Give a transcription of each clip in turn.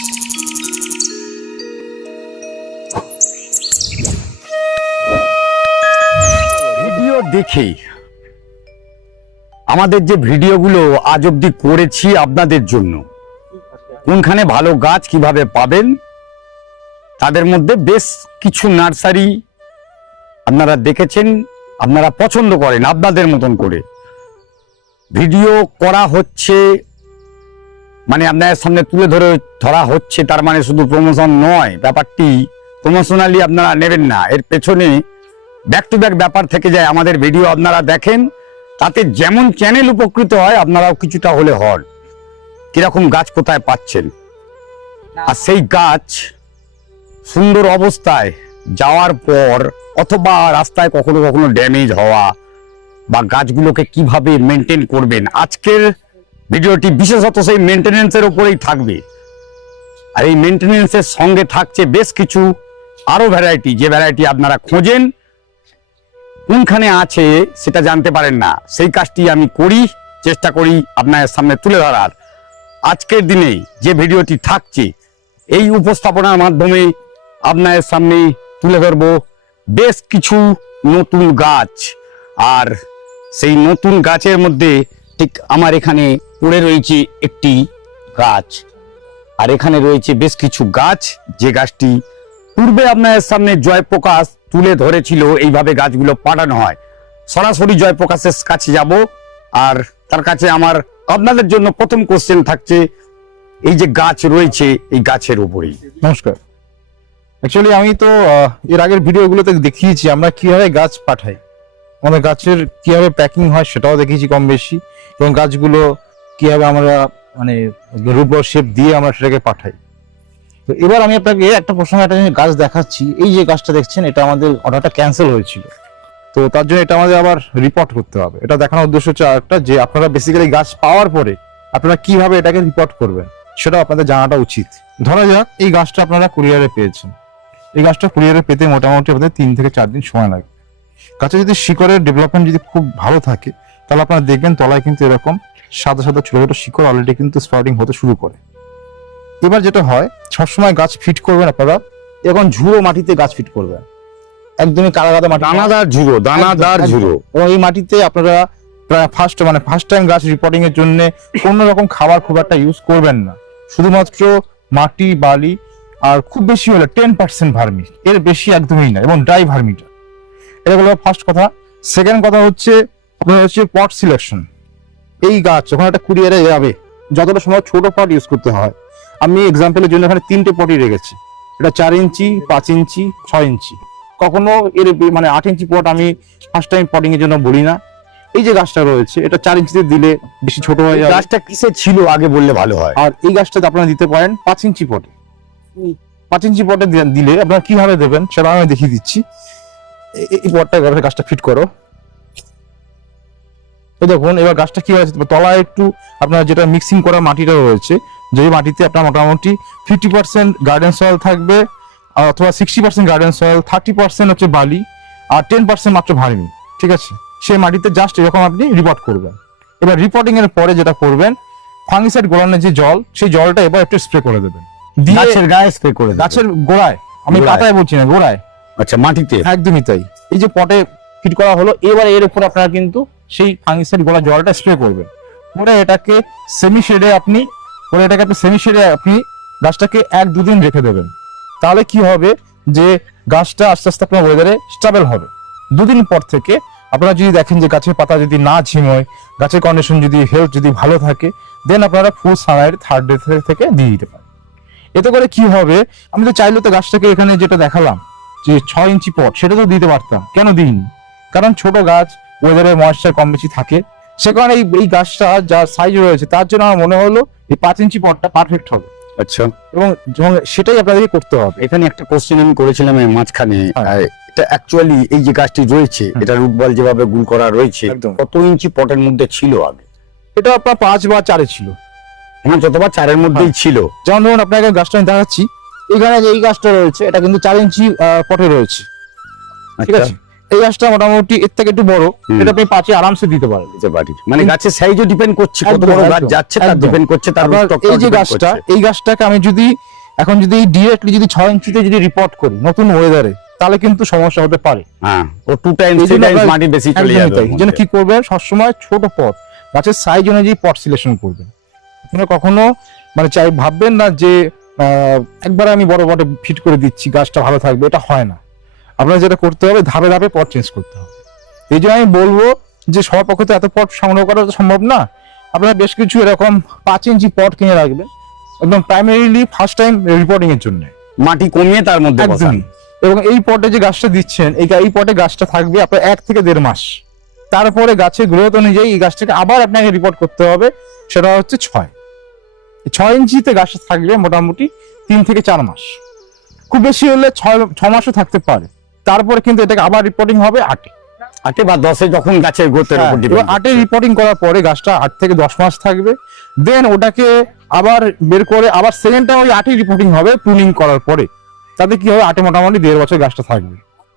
Video দেখে আমাদের যে ভিডিওগুলো আজ অব্দি করেছি আপনাদের জন্য, কোনখানে ভালো গাছ কিভাবে পাবেন, তাদের মধ্যে বেশ কিছু নার্সারি আপনারা দেখেছেন, আপনারা পছন্দ করেন আপনাদের মতন করে ভিডিও করা হচ্ছে, মানে আপনাদের সামনে তুলে ধরা হচ্ছে। তার মানে শুধু প্রমোশন নয়, ব্যাপারটি প্রমোশনালি আপনারা নেবেন না, এর পেছনে ব্যাক টু ব্যাক ব্যাপার থেকে যায়। আমাদের ভিডিও আপনারা দেখেন, তাতে যেমন চ্যানেল উপকৃত হয় আপনারাও কিছুটা হলে হন। কিরকম গাছ কোথায় পাচ্ছেন, আর সেই গাছ সুন্দর অবস্থায় যাওয়ার পর অথবা রাস্তায় কখনো কখনো ড্যামেজ হওয়া বা গাছগুলোকে কিভাবে মেনটেন করবেন, আজকের ভিডিওটি বিশেষত সেই মেনটেনেন্সের উপরেই থাকবে। আর এই মেনটেনেন্সের সঙ্গে থাকছে বেশ কিছু আরো ভ্যারাইটি, যে ভ্যারাইটি আপনারা খোঁজেন, কোনখানে আছে সেটা জানতে পারেন না, সেই কাজটি আমি করি, চেষ্টা করি আপনাদের সামনে তুলে ধরার। আজকের দিনে যে ভিডিওটি থাকছে, এই উপস্থাপনার মাধ্যমে আপনাদের সামনে তুলে ধরবো বেশ কিছু নতুন গাছ। আর সেই নতুন গাছের মধ্যে ঠিক আমার এখানে পড়ে রয়েছে একটি গাছ, আর এখানে রয়েছে বেশ কিছু গাছ, যে গাছটি পূর্বে আপনাদের সামনে জয়প্রকাশ তুলে ধরেছিল। এইভাবে গাছগুলো পাঠানো হয়। সরাসরি জয়প্রকাশের কাছে যাব, আর তার কাছে আমার আপনাদের জন্য প্রথম কোশ্চেন থাকছে, এই যে গাছ রয়েছে এই গাছের উপরেই। নমস্কার। অ্যাকচুয়ালি আমি তো এর আগের ভিডিওগুলোতে দেখিয়েছি আমরা কিভাবে গাছ পাঠাই, আমাদের গাছের কিভাবে প্যাকিং হয় সেটাও দেখিয়েছি কম বেশি, এবং গাছগুলো কিভাবে আমরা মানে রূপ শেপ দিয়ে আমরা সেটাকে পাঠাই। তো এবার আমি আপনাকে একটা প্রসঙ্গে একটা গাছ দেখাচ্ছি। এই যে গাছটা দেখছেন, এটা আমাদের অর্ডারটা ক্যান্সেল হয়েছিল, তো তার জন্য এটা আমাদের আবার রিপোর্ট করতে হবে। এটা দেখানোর উদ্দেশ্য হচ্ছে আরেকটা, যে আপনারা বেসিক্যালি গাছ পাওয়ার পরে আপনারা কিভাবে এটাকে রিপোর্ট করবেন সেটা আপনাদের জানাটা উচিত। ধরা যাক এই গাছটা আপনারা কুরিয়ারে পেয়েছেন, এই গাছটা কুরিয়ারে পেতে মোটামুটি আপনাদের 3 থেকে 4 দিন সময় লাগবে। গাছে যদি শিকড়ের ডেভেলপমেন্ট যদি খুব ভালো থাকে, তাহলে আপনারা দেখবেন তলায় কিন্তু এরকম সাদা সাদা ছোট ছোট শিকড় অলরেডি কিন্তু স্প্রাউটিং হতে শুরু করে। এবার যেটা হয়, সবসময় গাছ ফিট করবেন আপনারা এখন ঝুড়ো মাটিতে গাছ ফিট করবেন, একদমই কাদা মাটি, দানাদার ঝুড়ো। এবং এই মাটিতে আপনারা প্রায় ফার্স্ট টাইম গাছ রিপোর্টিং এর জন্য কোনো রকম খাবার খুব একটা ইউজ করবেন না। শুধুমাত্র মাটি, বালি, আর খুব বেশি হলে 10% ভার্মি, এর বেশি একদমই না, এবং ড্রাই ভার্মিটা। এটা হলো ফার্স্ট কথা। সেকেন্ড কথা হচ্ছে পট সিলেকশন। এই গাছ যখন একটা কুরিয়ারে যাবে, যতটা সময় ছোট পট ইউজ করতে হয়। আমি এক্সাম্পলের জন্য এখানে 3টে পটই রেখেছি। এটা 4 ইঞ্চি, 5 ইঞ্চি, 6 ইঞ্চি। কখনো এর মানে 8 ইঞ্চি পট আমি ফার্স্ট টাইম পটিং এর জন্য বলি না। এই যে গাছটা রয়েছে, এটা 4 ইঞ্চিতে দিলে বেশি ছোট হয়ে যায়। গাছটা কিসে ছিল আগে বললে ভালো হয়। আর এই গাছটাতে আপনারা দিতে পারেন 5 ইঞ্চি পটে। 5 ইঞ্চি পটে দিলে আপনারা কিভাবে দেবেন সেটা আমি দেখিয়ে দিচ্ছি। এই পটটা গাছটা ফিট করো। তো দেখুন এবার গাছটা কি হয়েছে, তলায় একটু আপনার যেটা মিক্সিং করা মাটিটা রয়েছে, যে মাটিতে আপনার মোটামুটি 50% গার্ডেন সয়েল থাকবে, অথবা 60% গার্ডেন সয়েল, 30% হচ্ছে বালি, আর 10% মাত্র ভার্মি। ঠিক আছে, সেই মাটিতে জাস্ট এরকম আপনি রিপোর্ট করবেন। এবার রিপোর্টিং এর পরে যেটা করবেন, ফাঙ্গিসাইড গোড়ানোর যে জল, সেই জলটা এবার একটু স্প্রে করে দেবেন। গাছের গায়ে স্প্রে করে দেবেন। গাছের গোড়ায়, আমি পাতায় বলছি না, গোড়ায়। আচ্ছা, মাটিতে। একদমই তাই। এই যে পটে ফিট করা হলো, এবার এর উপর আপনারা কিন্তু সেই ফাঙ্গিসাইড গোড়া জলটা স্প্রে করবেন। পরে এটাকে সেমি শেডে আপনি গাছটাকে 1-2 দিন রেখে দেবেন। তাহলে কি হবে, যে গাছটা আস্তে আস্তে আপনার ওয়েদারে স্টেবল হবে। 2 দিন পর থেকে আপনারা যদি দেখেন যে গাছের পাতা যদি না ঝিমোয়, গাছের কন্ডিশন যদি হেলথ যদি ভালো থাকে, দেন আপনারা ফুল সামারের 3rd ডে থেকে দিয়ে দিতে পারেন। এতে করে কি হবে, আমি তো চাইলে তো গাছটাকে এখানে যেটা দেখালাম যে 6 ইঞ্চি পট, সেটা তো দিতে পারতাম, কেন দিইনি? কারণ ছোট গাছ, ওয়েদারে ময়েশ্চার কম বেশি থাকে, সে কারণে এই গাছটা যার সাইজ রয়েছে তার জন্য আমার মনে হলো এই 5 ইঞ্চি পটটা পারফেক্ট হবে। আচ্ছা, এবং সেটাই আপনাদেরকে করতে হবে। এখানে একটা কোশ্চেন আমি করেছিলাম এই মাঝখানে, এটা অ্যাকচুয়ালি এই যে গাছটি রয়েছে, এটা রুট বল যেভাবে গুল করা রয়েছে, কত ইঞ্চি পটের মধ্যে ছিল আগে? এটা আপনার 5 বা 4 ছিল, যতবা 4-এর মধ্যেই ছিল। যেমন ধরুন আপনাকে গাছটা আমি দেখাচ্ছি, এখানে যে এই গাছটা রয়েছে এটা কিন্তু 4 ইঞ্চি পটে রয়েছে। ঠিক আছে, এই গাছটা মোটামুটি এর থেকে একটু বড়, এটা আপনি 5 আরামসে দিতে পারেন। দিতে পারি, মানে গাছের সাইজও ডিপেন্ড করছে, কত বড় গাছ যাচ্ছে তার ডিপেন্ড করছে, তার আবার রুটটকটাও এই যে depend গাছটা, করছে। এই গাছটাকে আমি যদি এখন যদি ডিরেক্টলি যদি 6 ইঞ্চিতে যদি রিপোর্ট করি নতুন ওয়েদারে, তাহলে কিন্তু সমস্যা হতে পারে। হ্যাঁ, ও 2 টাইমস এই 3 জন্য টাইমস আমরা মাটি বেশি চলে একদমই যাবে তাই। ওর এই জন্য মধ্যে। কি করবেন, সবসময় ছোট পট, গাছের সাইজ অনুযায়ী পট সিলেকশন করবেন। আপনারা কখনো মানে চাই ভাববেন না যে একবার আমি বড় পটে ফিট করে দিচ্ছি গাছটা ভালো থাকবে, এটা হয় না। আপনারা যেটা করতে হবে, ধাপে ধাপে পট চেঞ্জ করতে হবে। এই জন্য আমি বলবো যে সবার পক্ষে তো এত পট সংগ্রহ করা তো সম্ভব না, আপনারা বেশ কিছু এরকম 5 ইঞ্চি পট কিনে রাখবেন, একদম প্রাইমারিলি ফার্স্ট টাইম রিপোর্টিং এর জন্য। মাটি কমিয়ে তার মধ্যে বসান। একদমই। এবং এই পটে যে গাছটা দিচ্ছেন, এই পটে গাছটা থাকবে আপনার 1 থেকে 1.5 মাস। তারপরে গাছের গ্রোথ অনুযায়ী এই গাছটাকে আবার আপনাকে রিপোর্ট করতে হবে, সেটা হচ্ছে 6 ইঞ্চিতে গাছটা থাকবে মোটামুটি 3 থেকে 4 মাস, খুব বেশি হলে 6 মাসও থাকতে পারে। তারপরে কিন্তু এটাকে আবার রিপোর্টিং হবে 8-এ। 8 বা 10 যখন গাছের গ্রোথের উপর এবার ডিপেন্ড। 8-এ রিপোর্টিং করার পরে গাছটা 8 থেকে 10 মাস থাকবে, দেন ওটাকে আবার বের করে আবার সেকেন্ডটা ওই 8-এ রিপোর্টিং হবে প্রুনিং করার পরে। তাতে কি হবে, 8-এ মোটামুটি 1.5 বছর গাছটা থাকবে।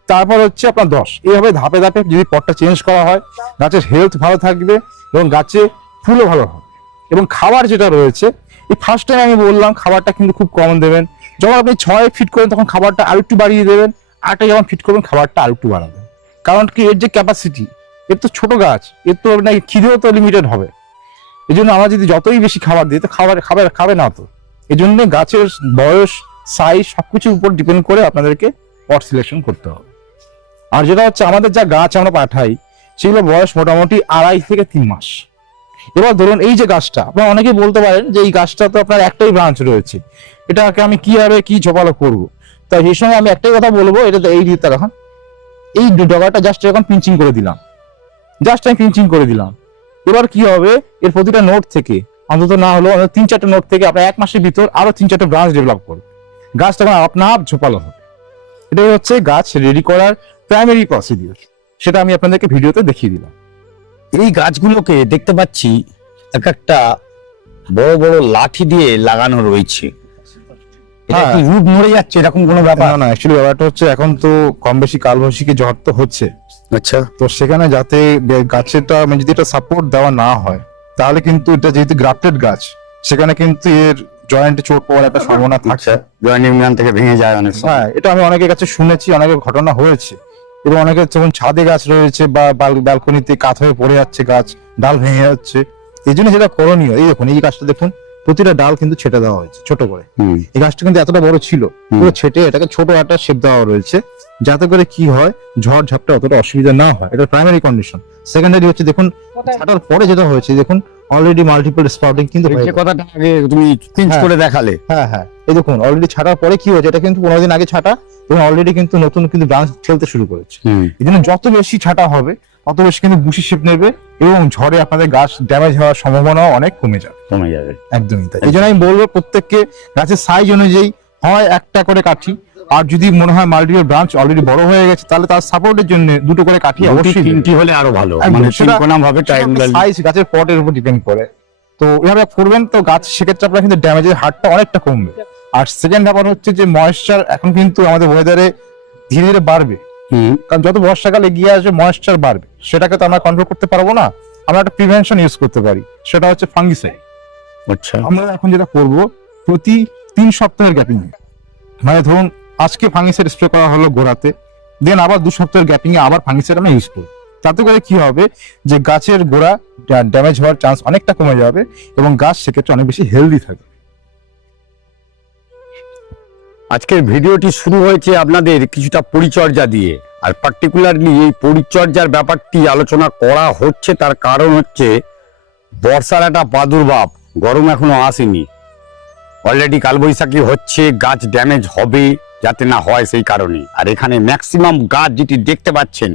তারপর হচ্ছে আপনার 10। এইভাবে ধাপে ধাপে যদি পটটা চেঞ্জ করা হয়, গাছের হেলথ ভালো থাকবে এবং গাছে ফুলও ভালো হবে। এবং খাবার যেটা রয়েছে, এই ফার্স্ট টাইম আমি বললাম খাবারটা কিন্তু খুব কম দেবেন। যখন আপনি 6-এ ফিট করেন তখন খাবারটা আরেকটু বাড়িয়ে দেবেন, 8-এ যখন ফিট করবেন খাবারটা আরেকটু বাড়াবেন। কারণ কি, এর যে ক্যাপাসিটি, এর তো ছোট গাছ, এর তো নাকি খিদেও তো লিমিটেড হবে। এই জন্য আমরা যদি যতই বেশি খাবার দিই তো খাবে না তো। এই জন্য গাছের বয়স, সাইজ সবকিছুর উপর ডিপেন্ড করে আপনাদেরকে পট সিলেকশন করতে হবে। আর যেটা হচ্ছে আমাদের যা গাছ আমরা পাঠাই, সেগুলো বয়স মোটামুটি 2.5 থেকে 3 মাস। এবার ধরুন এই যে গাছটা, আপনারা অনেকে বলতে পারেন যে এই গাছটা তো আপনার একটাই ব্রাঞ্চ রয়েছে, এটাকে আমি কিভাবে কি ঝোপালো করবো। তাই সেই সময় আমি একটাই কথা বলবো, এটা তো এই দিতে এখন এই ডগাটা জাস্ট এখন পিঞ্চিং করে দিলাম, এবার কি হবে, এর প্রতিটা নোট থেকে অন্তত না হলো 3-4টে নোট থেকে আপনার 1 মাসের ভিতর আরো 3-4টে ব্রাঞ্চ ডেভেলপ করবে, গাছটা আপনার ঝোপালো হবে। এটাই হচ্ছে গাছ রেডি করার প্রাইমারি প্রসিডিওর, সেটা আমি আপনাদেরকে ভিডিওতে দেখিয়ে দিলাম। এই গাছগুলোকে দেখতে পাচ্ছি এক একটা বড় বড় লাঠি দিয়ে লাগানো রয়েছে, এটা হ্যাঁ। কি রুট মরে যাচ্ছে এরকম কোনো ব্যাপার? না, অ্যাকচুয়ালি ব্যাপারটা হচ্ছে এখন তো কম বেশি কালবৈশাখী ঝড় তো হচ্ছে, আচ্ছা, তো সেখানে যাতে গাছেরটা মানে যদি এটা সাপোর্ট দেওয়া না হয়, তাহলে কিন্তু এটা যেহেতু গ্রাফটেড গাছ, সেখানে কিন্তু এর জয়েন্টে চোট পাওয়ার একটা সম্ভাবনা থাকছে। জয়েন্ট ইউনিয়ন থেকে ভেঙে যায় অনেক সময়। হ্যাঁ, এটা আমি অনেকের কাছে শুনেছি, অনেকের ঘটনা হয়েছে। এবং অনেকের যখন ছাদে গাছ রয়েছে বা ব্যালকনিতে কাত হয়ে পড়ে যাচ্ছে গাছ, ডাল ভেঙে যাচ্ছে। এই জন্য যেটা করণীয়, এই দেখুন এই গাছটা দেখুন, প্রতিটা ডাল কিন্তু ছেটে দেওয়া হয়েছে ছোট করে। হুম, এই গাছটা কিন্তু এতটা বড় ছিল, পুরো ছেটে এটাকে ছোট একটা শেপ দেওয়া রয়েছে, যাতে করে কি হয়, ঝড় ঝাপটা অতটা অসুবিধা না হয়। এটা প্রাইমারি কন্ডিশন। সেকেন্ডারি হচ্ছে দেখুন ছাটার পরে যেটা হয়েছে, দেখুন অলরেডি মাল্টিপল স্পাউটিং কিন্তু এই হয়ে যে গেছে। কথাটা আগে তুমি পিঞ্চ হ্যাঁ। করে দেখালে, হ্যাঁ, এই দেখুন অলরেডি ছাটার পরে কি হয়েছে, এটা কিন্তু 15 দিন আগে ছাটা এবং অলরেডি কিন্তু নতুন কিন্তু ব্রাঞ্চ চলতে শুরু করেছে। এই জন্য যত বেশি ছাটা হবে তত বেশি কিন্তু বুশি শেপ নেবে এবং ঝড়ে আপনাদের গাছ ড্যামেজ হওয়ার সম্ভাবনাও অনেক কমে যাবে। কমে যাবে। একদমই তাই। এই জন্য আমি বলবো প্রত্যেককে গাছের সাইজ অনুযায়ী হয় একটা করে কাঠি, আর যদি মনে হয় মাল্টিপল ব্রাঞ্চ অলরেডি বড় হয়ে গেছে, তাহলে তার সাপোর্টের জন্য 2টো করে কাঠি অবশ্যই দেবে। 3টি হলে আরো ভালো, একদম, মানে সেটা- তিনকোনা ভাবে ট্রায়াঙ্গেল। সাইজ গাছের পটের উপর ডিপেন্ড করে। তো এভাবে করবেন তো গাছ সেক্ষেত্রে আপনার কিন্তু ড্যামেজের হারটা অনেকটা কমবে। আর সেকেন্ড ব্যাপার হচ্ছে যে ময়েশ্চার এখন কিন্তু আমাদের ওয়েদারে ধীরে ধীরে বাড়বে, কারণ যত বর্ষাকাল এগিয়ে আসবে ময়েশ্চার বাড়বে, সেটাকে তো আমরা কন্ট্রোল করতে পারবো না। আমরা একটা প্রিভেনশন ইউজ করতে পারি, সেটা হচ্ছে ফাঙ্গিসাইড। আচ্ছা, আমরা এখন যেটা করব, প্রতি 3 সপ্তাহের গ্যাপিং এ, মানে ধরুন আজকে ফাঙ্গিসাইড স্প্রে করা হলো গোড়াতে, দেন আবার 2 সপ্তাহের গ্যাপিং এ আবার ফাঙ্গিসাইড আমরা ইউজ করব। তাতে করে কি হবে যে গাছের গোড়া ড্যামেজ হওয়ার চান্স অনেকটা কমে যাবে এবং গাছ সেক্ষেত্রে অনেক বেশি হেলদি থাকবে। আজকের ভিডিওটি শুরু হয়েছে আপনাদের কিছুটা পরিচর্যা দিয়ে, আর পার্টিকুলারলি এই পরিচর্যার ব্যাপারটি আলোচনা করা হচ্ছে তার কারণ হচ্ছে বর্ষার একটা প্রাদুর্ভাব, গরম এখনো আসেনি, অলরেডি কালবৈশাখী হচ্ছে, গাছ ড্যামেজ হবে যাতে না হয় সেই কারণে। আর এখানে ম্যাক্সিমাম গাছ যেটি দেখতে পাচ্ছেন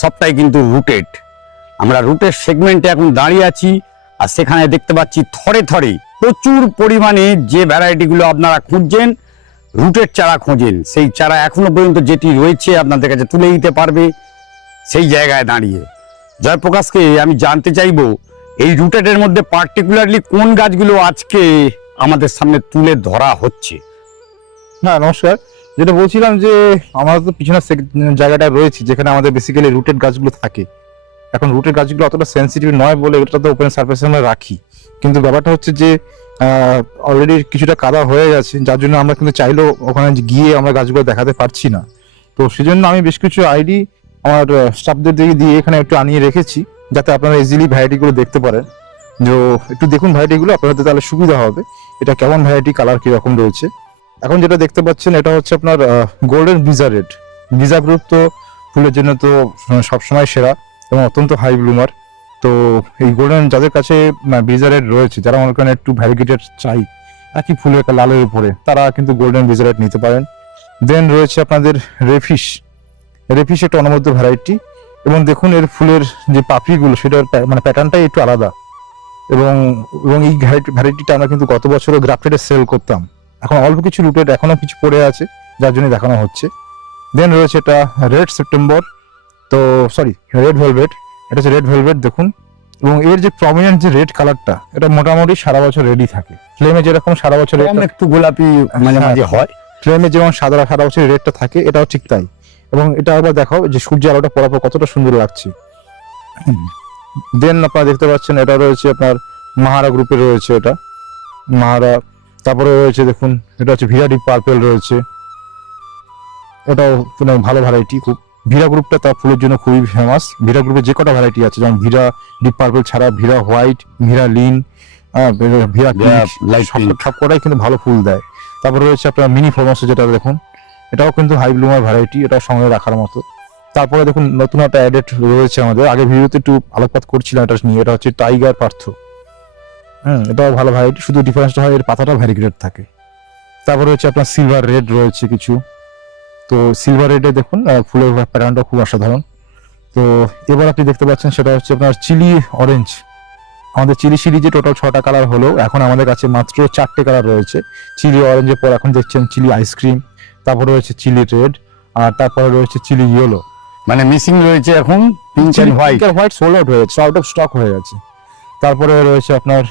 সবটাই কিন্তু রুটেড। আমরা রুটের সেগমেন্টে এখন দাঁড়িয়ে আছি, আর সেখানে দেখতে পাচ্ছি থরে থরে প্রচুর পরিমাণে যে ভ্যারাইটিগুলো আপনারা খুঁজছেন, রুটের চারা খোঁজেন, সেই চারা এখনো পর্যন্ত যেটি রয়েছে আপনাদের কাছে তুলে দিতে পারবে সেই জায়গায় দাঁড়িয়ে। জয়প্রকাশকে আমি জানতে চাইবো এই রুটেডের মধ্যে পার্টিকুলারলি কোন গাছগুলো আজকে আমাদের সামনে তুলে ধরা হচ্ছে। হ্যাঁ, নমস্কার। যেটা বলছিলাম যে আমাদের তো পিছনের জায়গাটা রয়েছে যেখানে আমাদের বেসিক্যালি রুটেড গাছগুলো থাকে। এখন রুটের গাছগুলো অতটা সেন্সিটিভ নয় বলে এটা তো ওপেন সারফেসে আমরা রাখি, কিন্তু ব্যাপারটা হচ্ছে যে অলরেডি কিছুটা কাদা হয়ে গেছে, যার জন্য আমরা কিন্তু চাইলেও ওখানে গিয়ে আমরা গাছগুলো দেখাতে পারছি না। তো সেজন্য আমি বেশ কিছু আইডি আমার স্টাফদের দিয়ে এখানে একটু আনিয়ে রেখেছি, যাতে আপনারা ইজিলি ভ্যারাইটিগুলো দেখতে পারেন। যে একটু দেখুন ভ্যারাইটিগুলো, আপনাদের তাহলে সুবিধা হবে এটা কেমন ভ্যারাইটি, কালার কিরকম রয়েছে। এখন যেটা দেখতে পাচ্ছেন এটা হচ্ছে আপনার গোল্ডেন ভিজা রেড। ভিজা গ্রুপ তো ফুলের জন্য তো সবসময় সেরা এবং অত্যন্ত হাই ব্লুমার। তো এই গোল্ডেন যাদের কাছে ভিজা রেড রয়েছে, যারা মনে করেন একটু ভ্যারিগেটেড চাই একই ফুলের লালের উপরে, তারা কিন্তু গোল্ডেন ভিজা রেড নিতে পারেন। দেন রয়েছে আপনাদের রেফিশ। রেফিশ একটা অনবদ্য ভ্যারাইটি, এবং দেখুন এর ফুলের যে পাপড়িগুলো সেটার মানে প্যাটার্নটাই একটু আলাদা। এবং এবং এই ভ্যারাইটিটা আমরা কিন্তু গত বছরও গ্রাফটেডে সেল করতাম। এখন অল্প কিছু রুটেড এখনো কিছু পড়ে আছে, যার জন্য দেখানো হচ্ছে। দেন রয়েছে এটা রেড সেপ্টেম্বর, তো সরি রেড ভেলভেট। এটা হচ্ছে রেড ভেলভেট দেখুন, এবং এর যে প্রমিনেন্ট যে রেড কালারটা, এটা মোটামুটি সারা বছর রেডি থাকে। ফ্লেমে যেরকম সারা বছর একটু গোলাপি মাঝে মাঝে হয়, ফ্লেমে যেমন সারা বছর রেডটা থাকে, এটাও ঠিক তাই। এবং এটা আবার দেখাও যে সূর্যের আলোটা পড়ার পর কতটা সুন্দর লাগছে। দেন আপনারা দেখতে পাচ্ছেন এটা রয়েছে আপনার মাহারা গ্রুপে রয়েছে, এটা মাহারা। তারপরে রয়েছে দেখুন এটা হচ্ছে ভিরা ডিপ পার্পেল রয়েছে, এটাও মানে ভালো ভ্যারাইটি খুব। ভিরা গ্রুপটা তার ফুলের জন্য খুবই ফেমাস। ভিরা গ্রুপে যে কটা ভ্যারাইটি আছে, যেমন ভিরা ডিপ পার্পল ছাড়া Veera white, Veera Lin, Veera light, সব কটাই কিন্তু ভালো ফুল দেয়। তারপরে রয়েছে আপনার মিনি ফরমাস, যেটা দেখুন এটাও কিন্তু হাই ব্লুমার ভ্যারাইটি, এটা সঙ্গে রাখার মতো। তারপরে দেখুন নতুন একটা অ্যাডেড রয়েছে আমাদের, আগে ভিডিওতে একটু আলোকপাত করছিলাম এটা নিয়ে, এটা হচ্ছে টাইগার পার্থ। এটাও ভালো ভ্যারাইটি, শুধু ডিফারেন্সটা হয় এর পাতাটা ভ্যারিগেটেড থাকে। তারপরে হচ্ছে আপনার সিলভার রেড রয়েছে কিছু। তো সিলভার রেডে দেখুন ফুলের প্যাটার্নটা খুব অসাধারণ। তো এবার আপনি দেখতে পাচ্ছেন সেটা হচ্ছে আপনার চিলি অরেঞ্জ। আমাদের চিলি সিরিজে টোটাল 6টা কালার হলো, এখন আমাদের কাছে মাত্র 4টে কালার রয়েছে। চিলি অরেঞ্জের পর এখন দেখছেন চিলি আইসক্রিম, তারপরে রয়েছে চিলি রেড, আর তারপরে রয়েছে চিলি ইয়েলো। মানে মিসিং রয়েছে এখন pink and white. White sold out হয়ে গেছে, আউট অফ স্টক হয়ে গেছে। তারপরে রয়েছে আপনার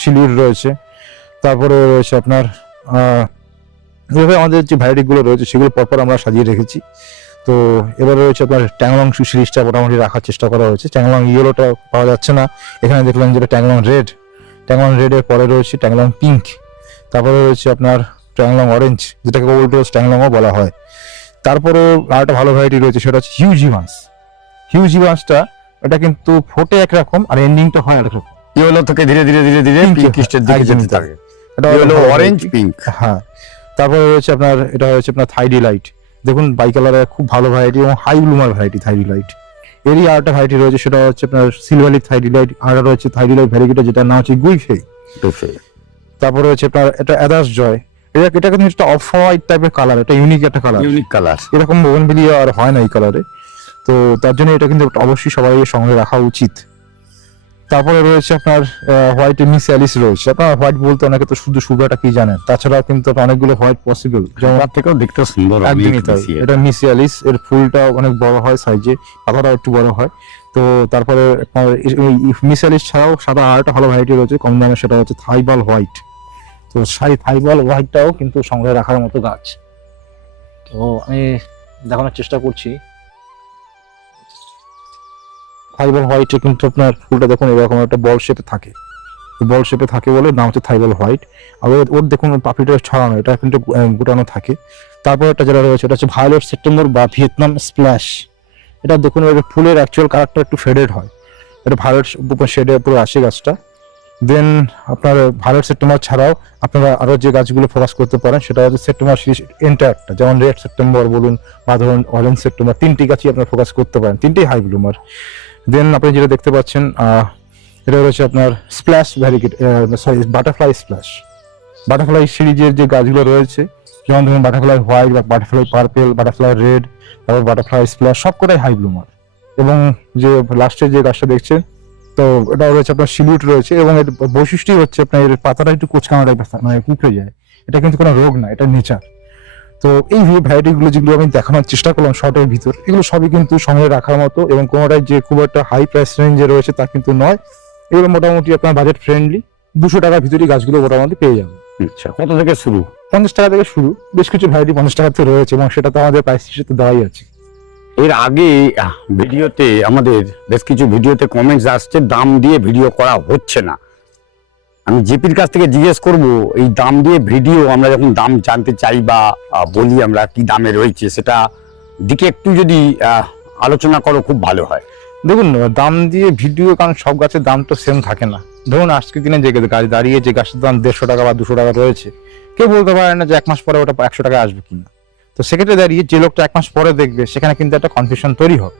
শিলির রয়েছে। তারপরে রয়েছে আপনার এভাবে আমাদের যে ভ্যারাইটিগুলো রয়েছে সেগুলো পরপর আমরা সাজিয়ে রেখেছি। তো এবার রয়েছে আপনার ট্যাংলং সিরিজটা মোটামুটি রাখার চেষ্টা করা হয়েছে। ট্যাংলং ইয়েলোটা পাওয়া যাচ্ছে না, এখানে দেখলাম যেটা ট্যাংলং রেড। ট্যাংলং রেডের পরে রয়েছে ট্যাংলং পিঙ্ক, তারপরে রয়েছে আপনার ট্যাংলং অরেঞ্জ, যেটাকে ওল্ড রোজ ট্যাংলংও বলা হয়। তারপরে আরেকটা ভালো ভ্যারাইটি রয়েছে, সেটা হচ্ছে হিউজ ইভান্স। হিউজ ইভান্সটা এটা কিন্তু ফোটে একরকম আর এন্ডিংটা হয় আরেক রকম। ইয়েলো থেকে ধীরে ধীরে ধীরে ধীরে পিঙ্কিস্টের দিকে যেতে থাকে, এটা ইয়েলো অরেঞ্জ পিঙ্ক। হ্যাঁ, তারপরে রয়েছে আপনার এটা হচ্ছে আপনার থাইডি লাইট। দেখুন বাই কালারের খুব ভালো ভ্যারাইটি এবং হাই ব্লুমার ভ্যারাইটি থাইডি লাইট। এরই আরেকটা ভ্যারাইটি রয়েছে, সেটা হচ্ছে আপনার সিলভার থাইডি লাইট। আর রয়েছে থাইডি লাইট ভ্যারাইটিটা, যেটার নাম হচ্ছে গুইফে। তারপরে রয়েছে আপনার এটা অ্যাদাস জয়। এটা কিন্তু একটা অফ হোয়াইট টাইপের কালার, এটা ইউনিক একটা কালার, ইউনিক কালার। এরকম বোগনভিলিয়া আর হয় না এই কালারে। তো তার জন্য এটা কিন্তু অবশ্যই সবাই সঙ্গে রাখা উচিত। তারপরে রয়েছে আপনার হোয়াইট মিস অ্যালিস রয়েছে। আপনার হোয়াইট বলতে অনেকে তো শুধু সুগারটা কি জানেন, তাছাড়াও কিন্তু অনেকগুলো হোয়াইট পসিবল, যেমন তার থেকেও দেখতে সুন্দর। একদমই তাই। এটা মিস অ্যালিস, এর ফুলটা অনেক বড় হয় সাইজে, পাতাটাও একটু বড় হয়। তো তারপরে মিস অ্যালিস ছাড়াও সাদা আরেকটা ভালো ভ্যারাইটি রয়েছে কম দামে, সেটা হচ্ছে থাইবাল হোয়াইট। তো থাইবাল হোয়াইটটাও কিন্তু সংগ্রহে রাখার মতো গাছ। তো আমি দেখানোর চেষ্টা করছি। থাইবাল হোয়াইটে কিন্তু আপনার ফুলটা দেখুন এরকম একটা বল শেপে থাকে, বল শেপে থাকে বলে নাম হচ্ছে থাইবাল হোয়াইট। আর ওর দেখুন পাপড়িটা ছড়ানো, এটা কিন্তু গোটানো থাকে। তারপর একটা যেটা রয়েছে, এটা হচ্ছে ভায়োলেট সেপ্টেম্বর বা ভিয়েতনাম স্প্ল্যাশ। এটা দেখুন এর ফুলের অ্যাকচুয়াল কালারটা একটু ফেডেড হয়, এটা ভায়োলেট শেডে পুরো আসে গাছটা। দেন আপনার ভায়োলেট সেপ্টেম্বর ছাড়াও আপনারা আরো যে গাছগুলো ফোকাস করতে পারেন, সেটা হচ্ছে সেপ্টেম্বর সিরিজ এন্টারটা, যেমন রেড সেপ্টেম্বর বলুন বা ধরুন অরেঞ্জ সেপ্টেম্বর, 3টি গাছই আপনারা ফোকাস করতে পারেন, 3টেই হাই ব্লুমার। দেন আপনি যেটা দেখতে পাচ্ছেন এটা রয়েছে আপনার splash variegate, sorry butterfly splash. Butterfly সিরিজের যে গাছগুলো রয়েছে, যেমন ধরুন বাটারফ্লাই হোয়াইট বা বাটারফ্লাই পার্পেল, বাটারফ্লাই রেড, তারপর বাটারফ্লাই স্প্ল্যাশ, সবকটাই হাই ব্লুমার। এবং যে লাস্টের যে গাছটা দেখছেন, তো এটা রয়েছে আপনার সিলিউট রয়েছে, এবং এর বৈশিষ্ট্যই হচ্ছে আপনার এর পাতাটা একটু কোচকানো টাইপের, মানে কুকড়ে যায়। এটা কিন্তু কোনো রোগ না, এটা নেচার। তো এই ভ্যারাইটিগুলো যেগুলো আমি দেখানোর চেষ্টা করলাম শর্টের ভিতর, এগুলো সবই কিন্তু সংগ্রহে রাখার মতো, এবং কোনোটাই যে খুব একটা হাই প্রাইস রেঞ্জে রয়েছে তা কিন্তু নয়। এগুলো মোটামুটি আপনার বাজেট ফ্রেন্ডলি, 200 টাকার ভিতরেই গাছগুলো মোটামুটি পেয়ে যাবে। আচ্ছা, কত থেকে শুরু? 50 টাকা থেকে শুরু, বেশ কিছু ভ্যারাইটি 50 টাকা থেকে রয়েছে এবং সেটা তো আমাদের প্রাইস হিসেবে দেওয়াই আছে। এর আগে ভিডিওতে আমাদের বেশ কিছু ভিডিওতে কমেন্টস আসছে দাম দিয়ে ভিডিও করা হচ্ছে না। আমি জেপির কাছ থেকে জিজ্ঞেস করব, এই দাম দিয়ে ভিডিও আমরা যখন দাম জানতে চাই বা বলি আমরা কি দামে রয়েছে, সেটা দিকে একটু যদি আলোচনা করো খুব ভালো হয়। দেখুন, দাম দিয়ে ভিডিও, কারণ সব গাছের দাম তো সেম থাকে না। ধরুন আজকের দিনে যে গাছ দাঁড়িয়ে যে গাছের দাম 150 টাকা বা 200 টাকা রয়েছে, কেউ বলতে পারে না যে 1 মাস পরে ওটা 100 টাকা আসবে কিনা। তো সেক্ষেত্রে দাঁড়িয়ে যে লোকটা 1 মাস পরে দেখবে, সেখানে কিন্তু একটা কনফিউশন তৈরি হবে।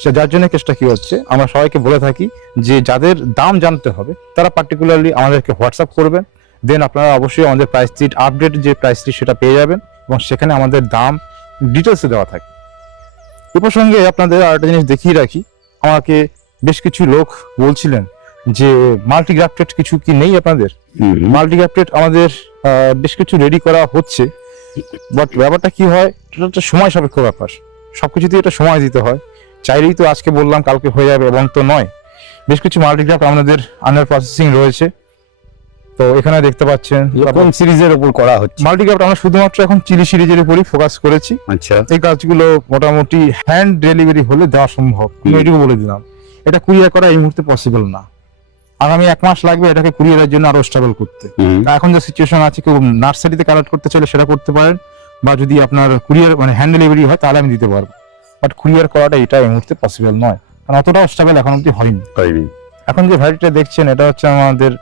সে যার জন্য কেসটা কি হচ্ছে, আমরা সবাইকে বলে থাকি যে যাদের দাম জানতে হবে তারা পার্টিকুলারলি আমাদেরকে হোয়াটসঅ্যাপ করবেন, দেন আপনারা অবশ্যই আমাদের প্রাইস লিস্ট, আপডেট যে প্রাইস লিস্ট সেটা পেয়ে যাবেন এবং সেখানে আমাদের দাম ডিটেলসে দেওয়া থাকে। এ প্রসঙ্গে আপনাদের আরেকটা জিনিস দেখিয়ে রাখি, আমাকে বেশ কিছু লোক বলছিলেন যে মাল্টিগ্রাফটেড কিছু কি নেই আপনাদের। মাল্টিগ্রাফটেড আমাদের বেশ কিছু রেডি করা হচ্ছে, বাট ব্যাপারটা কি হয়, এটা একটা সময় সাপেক্ষ ব্যাপার, সবকিছুতেই এটা সময় দিতে হয়। চাইলেই তো আজকে বললাম কালকে হয়ে যাবে এমন তো নয়। বেশ কিছু মাল্টিগ্রাফট আমাদের আন্ডার প্রসেসিং রয়েছে। তো এখানে দেখতে পাচ্ছেন কোন সিরিজের উপর করা হচ্ছে? মাল্টিগ্রাফট আমরা শুধুমাত্র এখন চিলি সিরিজের উপরই ফোকাস করেছি। আচ্ছা, এই কাজগুলো মোটামুটি হ্যান্ড ডেলিভারি হলে দেওয়া সম্ভব, আমি এটুকু বলে দিলাম। এটা কুরিয়ার করা এই মুহূর্তে পসিবল না, আগামী 1 মাস লাগবে এটাকে কুরিয়ারের জন্য আরো স্টেবল করতে। এখন যে সিচুয়েশন আছে, কেউ নার্সারিতে কালেক্ট করতে চাইলে সেটা করতে পারেন, বা যদি আপনার কুরিয়ার মানে হ্যান্ড ডেলিভারি হয় তাহলে আমি দিতে পারবো। বাট কুরিয়ার করাটা এটা এই মুহূর্তে পসিবল নয়, কারণ অতটাও স্টেবল এখন অব্দি হয়নি। এখন যে ভ্যারাইটিটা দেখছেন এটা হচ্ছে আমাদের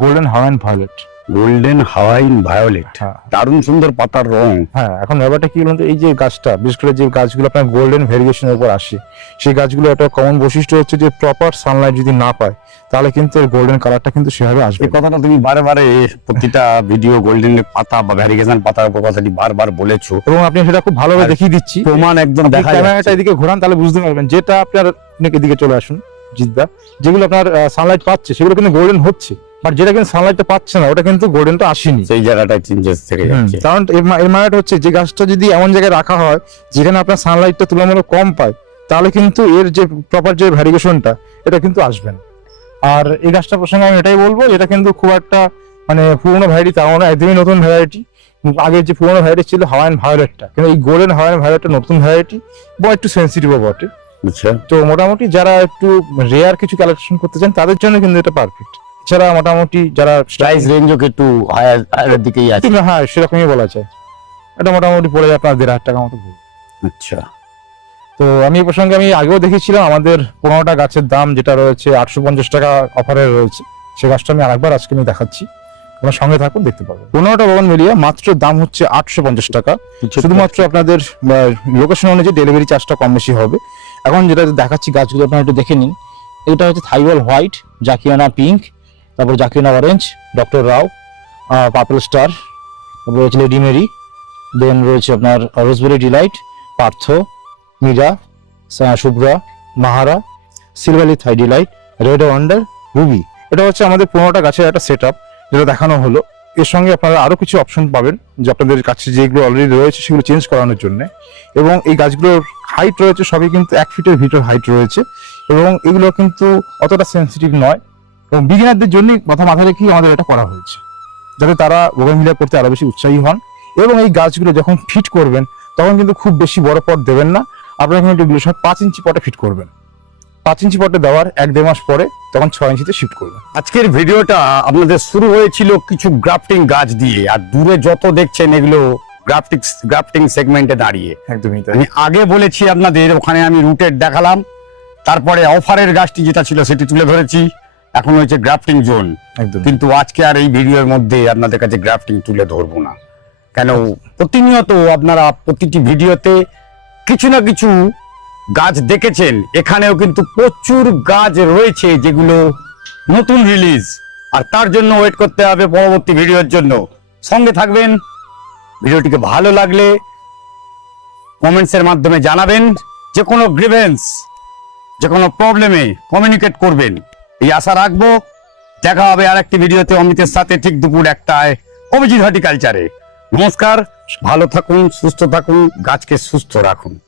golden Hawaiian violet. Golden Hawaiian violet, হ্যাঁ, দারুণ সুন্দর পাতার রং। হ্যাঁ। এখন ব্যাপারটা কি বলুন তো, এই যে গাছটা, বিশেষ করে যে গাছগুলো আপনার গোল্ডেন ভেরিয়েশনের উপর আসে, সেই গাছগুলো একটা কমন বৈশিষ্ট্য হচ্ছে যে প্রপার সানলাইট যদি না পায় তাহলে কিন্তু এর গোল্ডেন কালারটা কিন্তু সেভাবে আসবে। এই কথাটা তুমি বারে বারে প্রতিটা ভিডিও গোল্ডেন পাতা বা ভ্যারিগেশন পাতার উপর কথাটি বারবার বলেছো, এবং আপনি সেটা খুব ভালোভাবে দেখিয়ে দিচ্ছি, প্রমাণ একদম দেখা ক্যামেরাটা যাচ্ছে। এদিকে ঘোরান তাহলে বুঝতে পারবেন। যেটা আপনার এদিকে চলে আসুন জিদ্দা, যেগুলো আপনার সানলাইট পাচ্ছে সেগুলো কিন্তু গোল্ডেন হচ্ছে, বাট যেটা কিন্তু সানলাইটটা পাচ্ছে না ওটা কিন্তু গোল্ডেনটা আসেনি, সেই জায়গাটায় চেঞ্জেস থেকে যাচ্ছে। কারণ এর মানে হচ্ছে যে গাছটা যদি এমন জায়গায় রাখা হয় যেখানে আপনার সানলাইটটা তুলনামূলক কম পায়, তাহলে কিন্তু এর যে প্রপার যে ভ্যারিগেশনটা এটা কিন্তু আসবে না। আর এই গাছটা প্রসঙ্গে আমি এটাই বলবো, এটা কিন্তু খুব একটা মানে পুরোনো ভ্যারাইটি তাও না, একদমই নতুন ভ্যারাইটি। আগের যে পুরোনো ভ্যারাইটি ছিল হাওয়াইয়ান ভায়োলেটটা, কিন্তু এই গোল্ডেন হাওয়াইয়ান ভায়োলেটটা নতুন ভ্যারাইটি বা একটু সেন্সিটিভও বটে। আচ্ছা, তো মোটামুটি যারা একটু রেয়ার কিছু কালেকশন করতে চান তাদের জন্য কিন্তু এটা পারফেক্ট। এছাড়া মোটামুটি যারা প্রাইস রেঞ্জও একটু হায়ার দিকেই আছে। হ্যাঁ সেরকমই বলা যায়, এটা মোটামুটি পড়ে যায় আপনার 1,500 টাকা মতো পড়বে। আচ্ছা, তো আমি এই প্রসঙ্গে আমি আগেও দেখেছিলাম আমাদের 15টা গাছের দাম যেটা রয়েছে 850 টাকা অফারে রয়েছে, সে গাছটা আমি আরেকবার আজকে আমি দেখাচ্ছি, আপনার সঙ্গে থাকুন দেখতে পাবেন। 15টা বাগান মিলিয়ে মাত্র দাম হচ্ছে 850 টাকা। শুধুমাত্র আপনাদের লোকেশন অনুযায়ী ডেলিভারি চার্জটা কম বেশি হবে। এখন যেটা দেখাচ্ছি গাছগুলো আপনারা একটু দেখে নিন। এটা হচ্ছে থাইওয়াল হোয়াইট, জাকিয়ানা পিঙ্ক, তারপর জাকিয়ানা orange, doctor Rao, purple star, তারপর রয়েছে লেডি মেরি, দেন রয়েছে আপনার রোজবেরি ডিলাইট, পার্থ, মীরা, শুভ্রা, মাহারা, silvery Thai delight, red wonder, ruby. এটা হচ্ছে আমাদের 15টা গাছের একটা সেট আপ যেটা দেখানো হলো। এর সঙ্গে আপনারা আরো কিছু অপশন পাবেন যে আপনাদের কাছে যেগুলো অলরেডি রয়েছে সেগুলো চেঞ্জ করানোর জন্য। এবং এই গাছগুলোর হাইট রয়েছে সবই কিন্তু 1 ফিটের ভিতর হাইট রয়েছে, এবং এগুলো কিন্তু অতটা সেন্সিটিভ নয়, এবং বিগিনারদের জন্য কথা মাথায় রেখেই আমাদের এটা করা হয়েছে, যাতে তারা বোগানভিলিয়া করতে আরো বেশি উৎসাহী হন। এবং এই গাছগুলো যখন ফিট করবেন তখন কিন্তু খুব বেশি বড় পট দেবেন না, আপনারা কিন্তু এগুলো সব 5 ইঞ্চি পটে ফিট করবেন। 5 ইঞ্চি পটে দেওয়ার 1-1.5 মাস পরে তখন 6 ইঞ্চিতে শিফট করবেন। আজকের ভিডিওটা আপনাদের শুরু হয়েছিল কিছু গ্রাফটিং গাছ দিয়ে, আর দূরে যত দেখছেন এগুলো গ্রাফটিং সেগমেন্টে দাঁড়িয়ে। একদমই তাই। আমি আগে বলেছি আপনাদের, ওখানে আমি রুটেড দেখালাম, তারপরে অফারের গাছটি যেটা ছিল সেটি তুলে ধরেছি, এখন হয়েছে গ্রাফটিং জোন। একদম। কিন্তু আজকে আর এই ভিডিওর মধ্যে আপনাদের কাছে গ্রাফটিং তুলে ধরবো না, কেন প্রতিনিয়ত আপনারা প্রতিটি ভিডিওতে কিছু না কিছু গাছ দেখেছেন, এখানেও কিন্তু প্রচুর গাছ রয়েছে যেগুলো নতুন রিলিজ, আর তার জন্য ওয়েট করতে হবে পরবর্তী ভিডিওর জন্য। সঙ্গে থাকবেন। ভিডিওটিকে ভালো লাগলে কমেন্টসের মাধ্যমে জানাবেন, যে কোনো গ্রিভেন্স, যে কোনো প্রবলেমে কমিউনিকেট করবেন, এই আশা রাখবো। দেখা হবে আরেকটি ভিডিওতে অমিতের সাথে ঠিক দুপুর 1টায় অভিজিৎ হর্টিকালচারে। নমস্কার, ভালো থাকুন, সুস্থ থাকুন, গাছকে সুস্থ রাখুন।